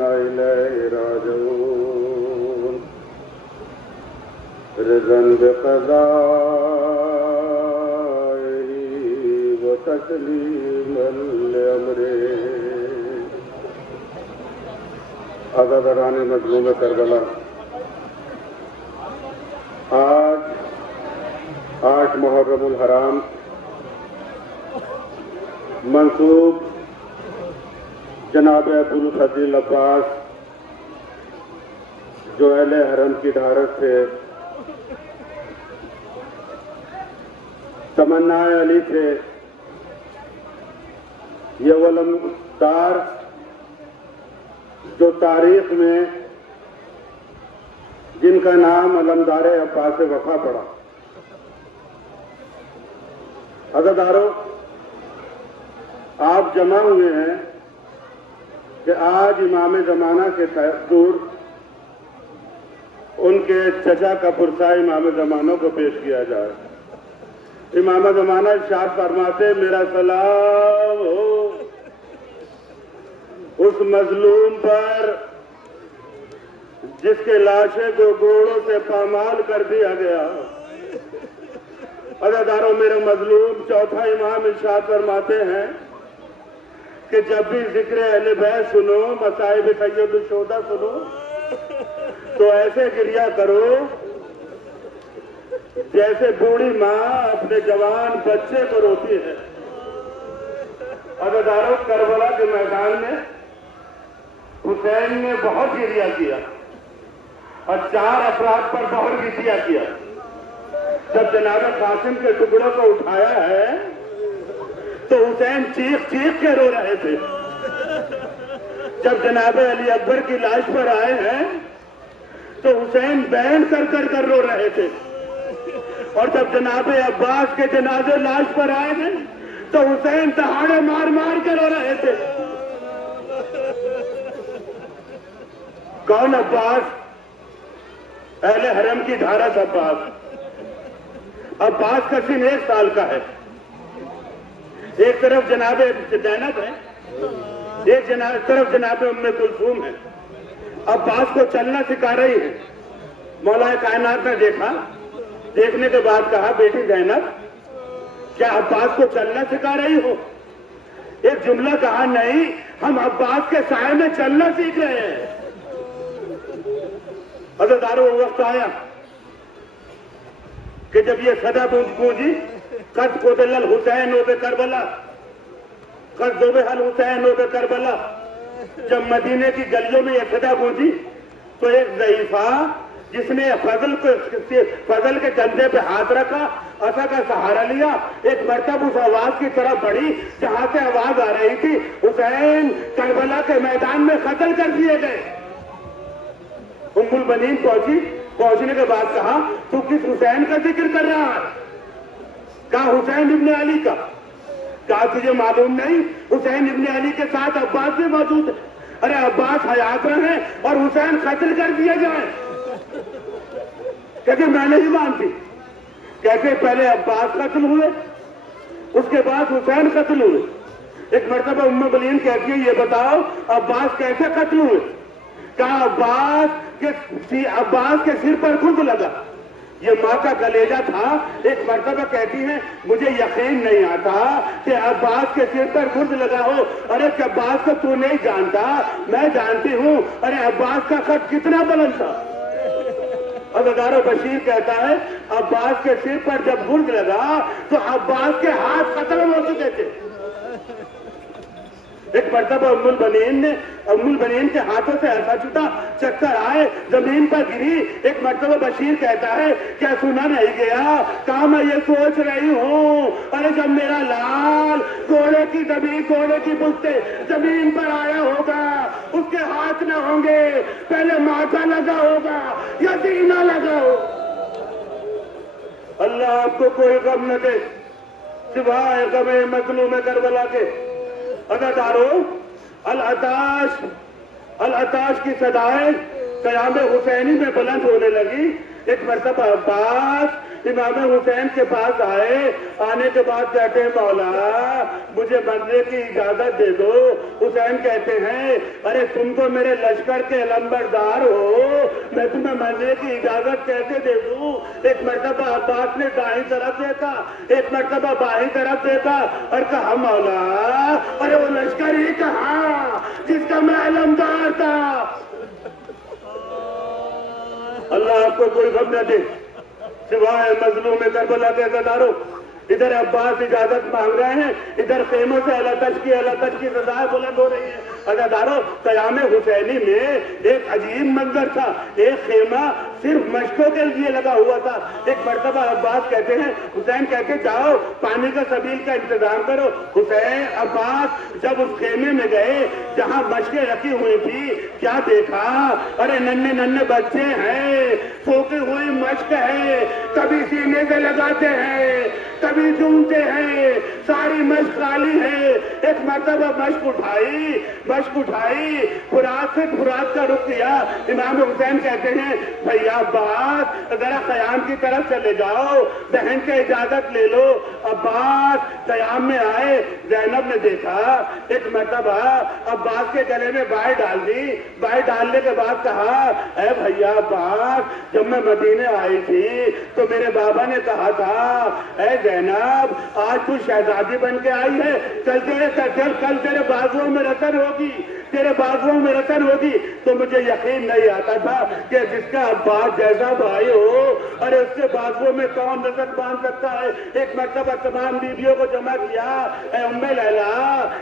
وإنا إليه راجعون رضا بقضائه وتسليما لأمره عزاداران مظلوم کربلا، آج 8 محرم الحرام منسوب جناب ابوالفضل عباس جو اہل حرم کی ڈھارس تھے، تمنا علی تھے، یہ علمدار جو تاریخ میں جن کا نام علمدار عباس وفا پڑا۔ عزادارو، آپ جمع ہوئے ہیں کہ آج امام زمانہ کے دور ان کے چچا کا پرسہ امام زمانہ کو پیش کیا جائے۔ امام زمانہ ارشاد فرماتے، میرا سلام ہو اس مظلوم پر جس کے لاشیں کو گھوڑوں سے پامال کر دیا گیا۔ عزاداروں، میرے مظلوم چوتھا امام ارشاد فرماتے ہیں کہ جب بھی ذکر اہل بیت سنو، مصائب سید الشہداء سنو تو ایسے گریہ کرو جیسے بوڑھی ماں اپنے جوان بچے کو روتی ہے۔ عزاداروں، کربلا کے میدان میں حسین نے بہت گریہ کیا اور 4 افراد پر بہت گریہ کیا۔ جب جناب قاسم کے ٹکڑوں کو اٹھایا ہے تو حسین چیخ چیخ کے رو رہے تھے۔ جب جناب علی اکبر کی لاش پر آئے ہیں تو حسین بین کر کر رو رہے تھے، اور جب جناب عباس کے جنازے لاش پر آئے ہیں تو حسین دہاڑے مار مار کے رو رہے تھے۔ کون عباس؟ اہل حرم کی ڈھارس عباس۔ عباس کا سن 1 سال کا ہے۔ ایک طرف جناب زینب ہے، ایک طرف جناب ام کلثوم ہے۔ عباس کو چلنا سکھا رہی ہے۔ مولا کائنات نے دیکھنے کے بعد کہا، بیٹی زینب کیا عباس کو چلنا سکھا رہی ہو؟ ایک جملہ کہا، نہیں، ہم عباس کے سائے میں چلنا سیکھ رہے ہیں۔ عزاداروں، وہ وقت آیا کہ جب یہ صدا گونجی، قد قتل الحسین بکربلا، قد ذبح الحسین بکربلا، جب مدینے کی گلیوں میں یہ صدا گونجی تو ایک ضعیفہ جس نے فضل کے کندھے پہ ہاتھ رکھا، عصا کا سہارا لیا، ایک مرتبہ اس آواز کی طرف بڑھی جہاں سے آواز آ رہی تھی، حسین کربلا کے میدان میں قتل کر دیے گئے۔ ام البنین پہنچنے کے بعد کہا، تو کس حسین کا ذکر کر رہا ہے؟ کہا، حسین ابن علی کا۔ کہا، تجھے معلوم نہیں حسین ابن علی کے ساتھ عباس بھی موجود ہے؟ ارے عباس حیات رہیں اور حسین قتل کر دیے جائیں؟ کہتے میں نہیں مانتی۔ کہتے پہلے عباس قتل ہوئے، اس کے بعد حسین قتل ہوئے۔ ایک مرتبہ ام البنین کہتی ہے، یہ بتاؤ عباس کیسے قتل ہوئے؟ کہا، عباس کے سر پر گرد لگا۔ یہ ماں کا کلیجہ تھا۔ ایک مرتبہ کہتی ہیں، مجھے یقین نہیں آتا کہ عباس کے سر پر گرد لگا ہو۔ ارے عباس کو تو نہیں جانتا، میں جانتی ہوں۔ ارے عباس کا قد کتنا بلند تھا۔ عزادارو، بشیر کہتا ہے، عباس کے سر پر جب گرد لگا تو عباس کے ہاتھ ختم ہو چکے تھے۔ ایک مرتبہ ام البنین کے ہاتھوں سے ایسا چھوٹا چکر آئے، زمین پر گری۔ ایک مرتبہ بشیر کہتا ہے، کیا سنا نہیں گیا؟ کہا، میں یہ سوچ رہی ہوں، ارے جب میرا لال گھوڑے کی پشتے زمین پر آیا ہوگا، اس کے ہاتھ نہ ہوں گے، پہلے ماتھا لگا ہوگا یا سینہ لگا ہوگا۔ اللہ آپ کو کوئی غم نہ دے سوائے غم مظلوم کربلا کے۔ عزادارو، العطاش کی صدائیں قیام حسینی میں بلند ہونے لگی۔ ایک مرتبہ عباس इमाम हुसैन के पास आए। आने के बाद कहते हैं मौला मुझे मरने की इजाजत दे दो। हुसैन कहते हैं अरे तुम तो मेरे लश्कर के लंबरदार हो, मैं तुम्हें मरने की इजाजत कैसे दे दूं? एक मर्तबा अब्बास ने दाईं तरफ देखा, एक मर्तबा बाईं तरफ देखा और कहा मौला अरे वो लश्कर ही कहा जिसका मैं अलमदार था। अल्लाह आपको कोई गम न दे सिवाय मजलूम करबला के अज़ादारों। इधर अब्बास इजाजत मांग रहे हैं, इधर खेमों से अलतश की सजाएं बुलंद हो रही है। अज़ादारों क़याम हुसैनी में एक अजीब मंजर था। एक खेमा सिर्फ मशकों के लिए लगा हुआ था। एक मर्तबा अब्बास कहते हैं, हुसैन कहते जाओ पानी का सबील का इंतजाम करो। हुसैन अब्बास जब उस खेमे में गए जहां मशकें रखी हुई थी, क्या देखा? अरे नन्हे नन्हे बच्चे हैं, सोती हुई मशक है, कभी सीने से लगाते हैं, कभी चूमते हैं, सारी मशक खाली है। एक मर्तबा मशक उठाई, फुरात का रुख किया। इमाम हुसैन कहते हैं भैया अब्बास जरा क़याम की तरफ चले जाओ, बहन से इजाजत ले लो। अब्बास क़याम में आए, ज़ैनब ने देखा एक मर्तबा अब्बास के गले में बाई डाल दी। बाई डालने के बाद कहा ऐ भैया अब्बास जब मैं मदीने आई थी तो मेरे बाबा ने कहा था ऐ ज़ैनब आज तू शहजादी बन के आई है, कल तेरे बाजुओं में रतन होगी, तेरे बाजुओं में रतन होगी। तो मुझे यकीन नहीं आता था कि जिसका अब्बास जैसा भाई हो अरे उसके बाजुओं में कौन रतन बांध सकता है। एक मर्तबा तमाम बीवियों को जमा किया, ए उम्मे लैला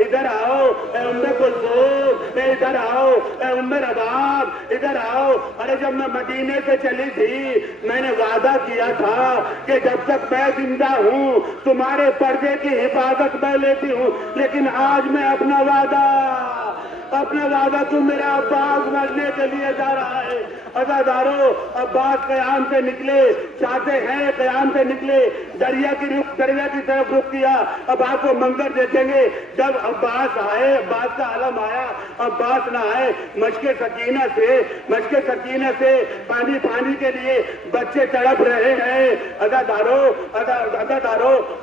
इधर आओ, ए उम्मे कुलसूम इधर आओ, ए उम्मे रबाब इधर आओ। अरे जब मैं मदीने से चली थी मैंने वादा किया था कि जब तक मैं जिंदा हूँ तुम्हारे पर्दे की हिफाजत मैं लेती हूँ, लेकिन आज मैं अपना वादा तुम मेरा अब्बास मरने के लिए जा रहा है। अज़ादारों अब्बास क़याम से निकले, चाहते हैं क़याम से निकले, दरिया की तरफ रुख किया। अब आपको मंजर देखेंगे जब अब्बास आए, अब्बास का आलम आया, अब्बास ना आए मशके सकीना से पानी के लिए बच्चे तड़प रहे हैं। अज़ादारों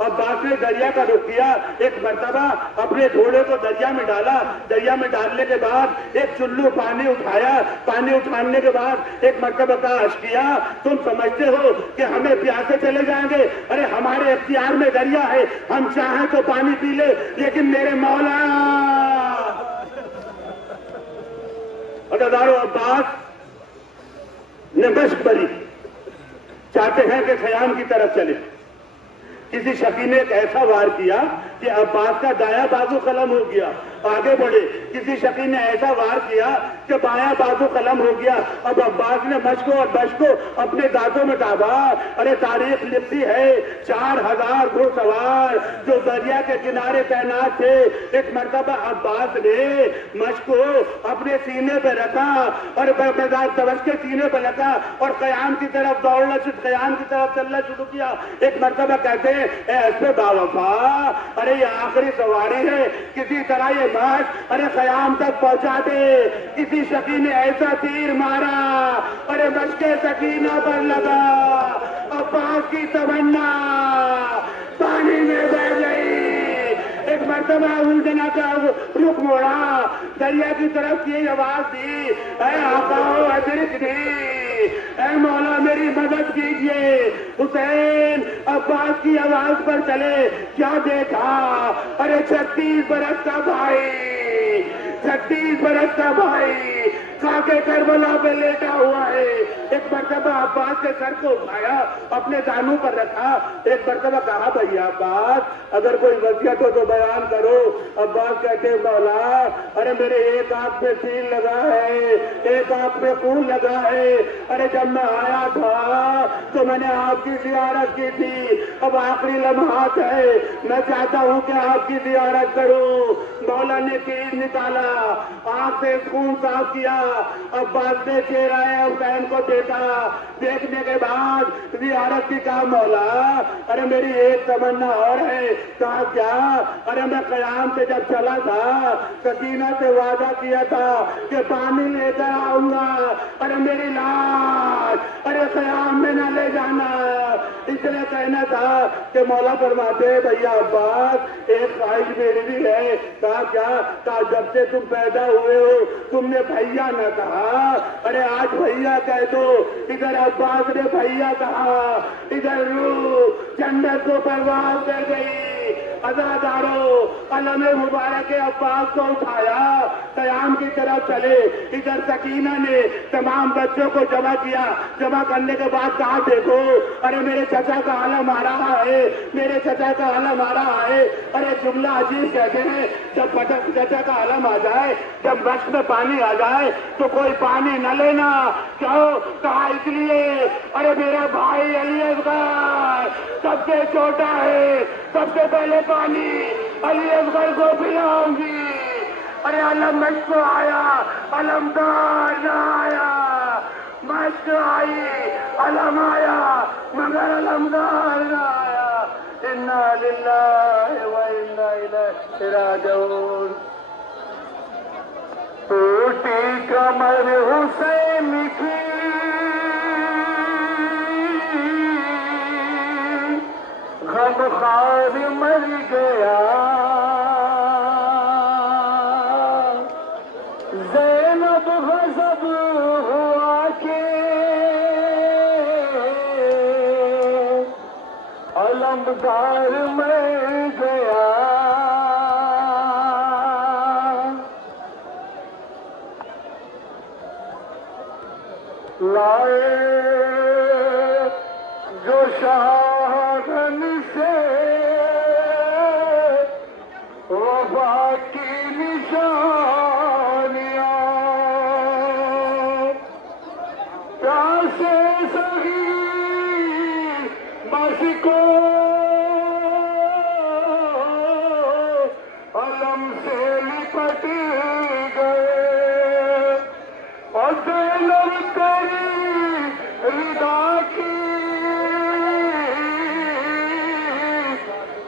अब्बास ने दरिया का रुख किया। एक मर्तबा अपने घोड़े को दरिया में डाला, दरिया में डालने के बाद एक चुल्लू पानी उठाया, पानी उठाने के बाद एक मर्तबा का किया तुम समझते हो कि हमें प्यासे चले जाएंगे? अरे हमारे इख्तियार में दरिया है, हम चाहें तो पानी पी ले, लेकिन मेरे मौला अज़ादारों अब्बास ने मशक भरी, चाहते हैं कि ख़याम की तरफ चले। किसी शकी ने एक ऐसा वार किया कि अब्बास का दाया बाजू कलम हो गया, आगे बढ़े। किसी शकी ने ऐसा वार किया कि बाया बाजू कलम हो गया। अब अब्बास ने मशको और बशको अपने दांतों में दाबा। अरे तारीख लिखती है 4000 घुड़सवार जो दरिया के किनारे तैनात थे। एक मर्तबा अब्बास ने मशको अपने सीने पे रखा और दबश के सीने पे रखा और क़याम की तरफ क़याम की तरफ चलना शुरू किया। एक मर्तबा कहते हैं ऐसे बावफा अरे ये आखिरी सवारी है, किसी तरह ये मशक अरे क़याम तक पहुंचा दे। किसी शकी ने ऐसा तीर मारा अरे मशके सकीना पर लगा, अब्बास की तमन्ना पानी में बह गई। एक मर्तबा उलझना का रुख मोड़ा, दरिया की तरफ की आवाज दी ऐ आकाओ अदरिकनी, ऐ मौला मेरी मदद कीजिए। हुसैन अब्बास की आवाज पर चले, क्या देखा? अरे 36 बरस का भाई खाके करबला पे लेटा हुआ है। एक मर्तबा अब्बास के सर को उठाया, अपने दानों पर रखा। एक मर्तबा कहा भैया अब्बास अगर कोई वसीयत हो तो बयान करो। अब्बास कहते मौला अरे मेरे एक आंख पे सील लगा है, एक आंख पे खून लगा है। अरे जब मैं आया था तो मैंने आपकी ज़ियारत की थी, अब आखिरी लम्हात है, मैं चाहता हूँ कि आपकी ज़ियारत करूँ। मौला ने तीर निकाला, आंख से खून साफ किया। अब्बास ने चेहरा हुसैन को देखा, देखने के बाद जियारत की कहा मौला, अरे मेरी एक तमन्ना और है। कहा क्या? अरे मैं कयाम से जब चला था, सकीना से वादा किया था कि पानी लेकर आऊंगा, अरे मेरी लाश अरे कयाम में न ले जाना। इसलिए कहना था कि मौला फरमाते भैया अब्बास एक ख्वाहिश मेरी भी है। कहा क्या? कहा जब से तुम पैदा हुए हो तुमने भैया न कहा, अरे आज भैया कह दो। इधर अब्बास ने भैया कहा, इधर रूह जन्नत को परवाज कर गई। अज़ादारो अलम मुबारक अब्बास को उठाया, कयाम की तरफ चले। इधर सकीना ने तमाम बच्चों को जमा किया। जमा करने के बाद कहा देखो, अरे मेरे चचा का आलम आ रहा है, मेरे चचा का आलम आ रहा है। अरे जुमला अजीब कहते हैं, जब चचा का आलम आ जाए, जब बस में पानी आ जाए तो कोई पानी न लेना। क्यों? कहा इसलिए अरे मेरा भाई अली असगर सबसे छोटा है, सबसे पहले पानी अली असगर को पिलाऊंगी। अरे अलम मश्क आया, अलमदार न आया। मश्क आई, अलम आया, मगर अलमदार न आया। इन्ना लिल्लाहि व इन्ना इलैहि राजिऊन। टूटी कमर हुसैन की, गमखार मर गया। ज़ैनब गज़ब हुआ के अलमदार मर गया। लाए जो शाहन से वफा की निशानियां, प्यासे सही बस को अलम से लिपट गए। और ज़ैनब तेरी रिदा की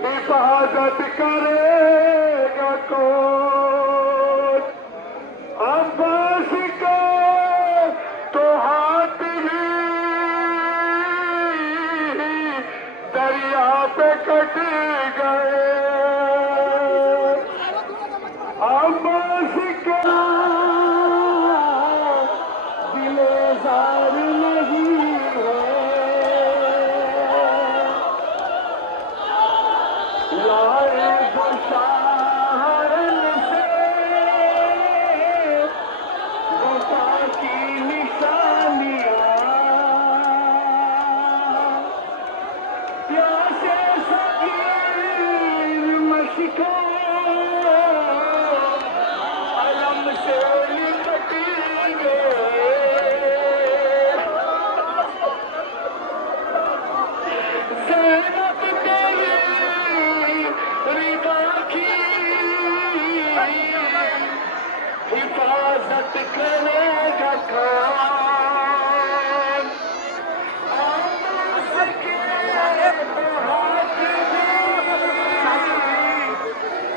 हिफाजत करेगा कौन? अब्बास के तो हाथ भी दरिया पे कट गए। अब्बास के दिलेज़ार नहीं है। लाए शाहरन से वफा की निशानियां, प्यासे सगीर मशको अलम से लिपट गए। ज़ैनब तेरी रिदा की हिफाजत करेगा कौन? अब्बास के हाथ भी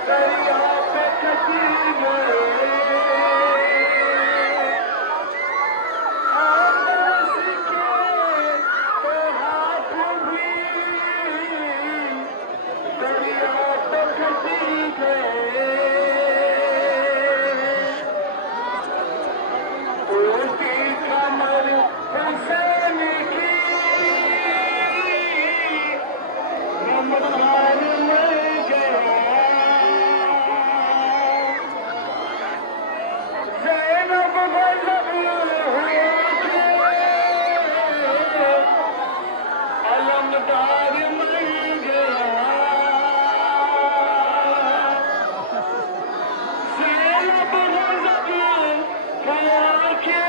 दरिया पे कट गए। अब्बास के हाथ भी दरिया पे कट गए। टूटी कमर हुसैन की, गमखार मर गया। ज़ैनब गज़ब हुआ के अलमदार मर गया। ज़ैनब गज़ब हुआ के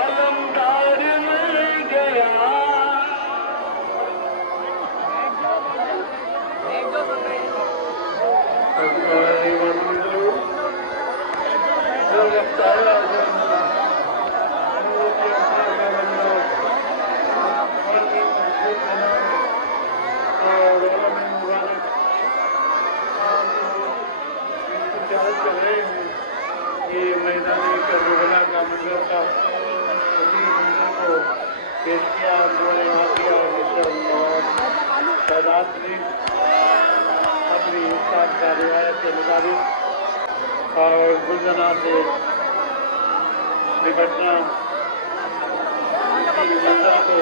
अलमदार मर गया। اور علم مبارک تجارت کر رہے ہیں. یہ میدان کربلا کا منظر تھا. اسی منظر کو پیش کیا ہمارے واقعہ اور تعداد نے اپنی استاد کا روایت کے مطابق اور گلزنا سے نپٹنا اسی منظر کو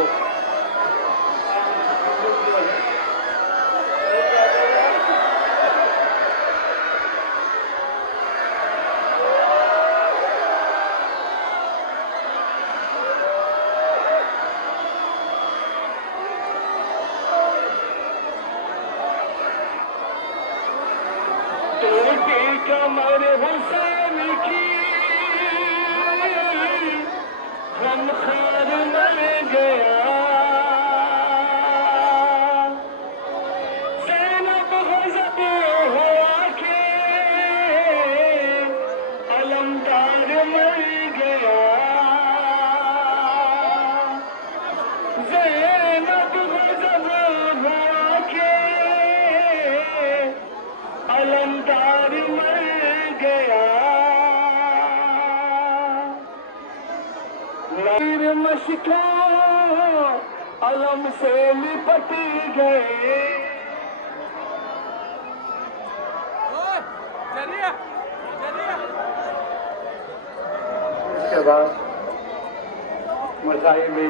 کمر حسین کی غم خار مر گیا. زینب غضب ہوا کے علمدار مر گیا. زینب غضب ہوا کے علمدار مر گیا. لیر مشکا علم سے لپٹ گئے. اس کے بعد مسائل میں